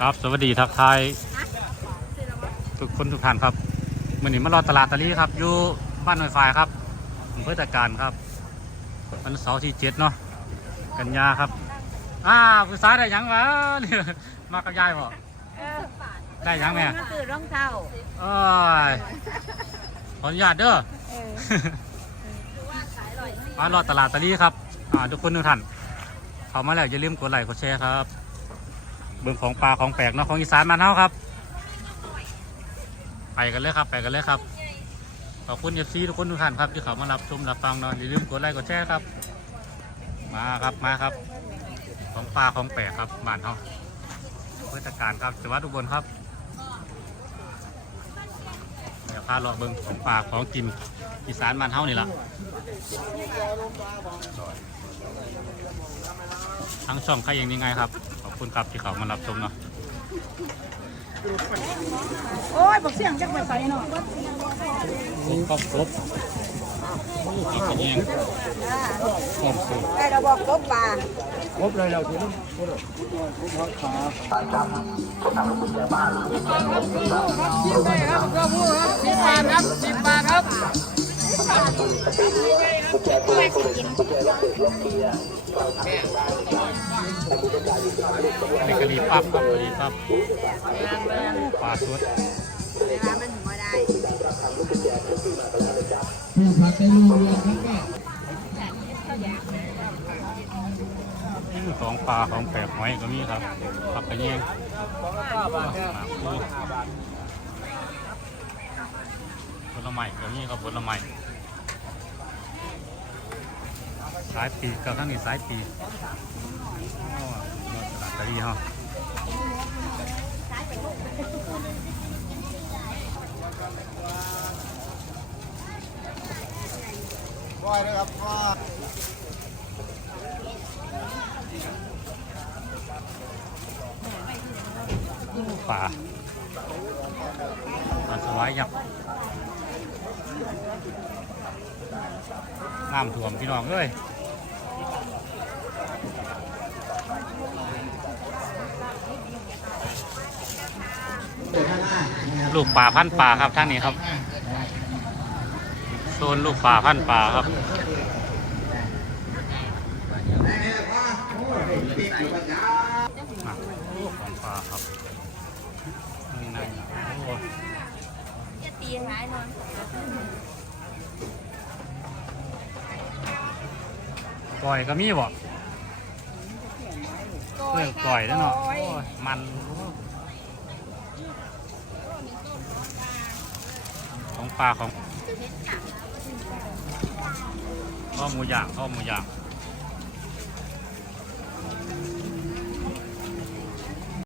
ครับ สวัสดีทักทายทุกคนทุกท่านครับวันนี้มารอตลาดตะลีครับ อยู่บ้านหน่วยไฟครับอำเภอตะการครับวันเสาร์ที่เจ็ดเนาะกันยาครับอ้าวผู้สายได้หยังวะเนี่ยมากับยายบ่เออได้หยังแม่มันคือรองเท้าโอ้ยขออนุญาตเด้อเออมารอตลาดตะลีครับอ่าทุกคนทุกท่านเข้ามาแล้วอย่าลืมกดไลค์กดแชร์ครับ เบิ่งของปลาของแปลกเนาะของอีสานมานเฮาครับ ไปกันเลยครับไปกันเลยครับขอบคุณเอฟซีทุกคนทุกท่านครับที่เขามารับชมรับฟังเนาะอย่าลืมกดไลค์กดแชร์ครับ มาครับมาครับ ของปลาของแปลกครับบ้านเฮาเพื่อการครับจังหวัดอุบลครับเดี๋ยวพาเลาะเบิ่งของปลาของกินอีสานบ้านเฮานี่ล่ะทั้งช่องใครยังนี่ไงครับ คุณครับที่เขามารับชมเนาะโอ้ยบอกเสียงจักไปใส่เนาะครบครบกินกันเองพร้อมสูตรแต่เราบอกกบปลาครบเลยเราทีนี้ขา อันนี้กะหรี่ปั๊บครับกะหรี่ปั๊บปลาสดมันหัวได้ผู้พักได้รู้เรื่องทั้งแม่สองปลาของแปลกหอยก็มีครับผักกระเนียงผลไม้ก็มีครับผลไม้ สายปีกกับทั้งนี้สายปีกอ๋อตลาดตะลีฮะก้อยนะครับก้อยป่าปลาสวายยักษ์น้ำท่วมพี่น้องเลย ลูกป่าพันธุ์ป่าครับท่านนี้ครับโซนลูกป่าพันธุ์ป่าครับอะโอ้ของป่าครับนี่นะโอ้จะตีร้ายนอนก่อยก็มีบ่เพื่อนก่อยแล้วเนาะโอ้ยมัน ปลาของข้อมูอย่างข้อมูอย่าง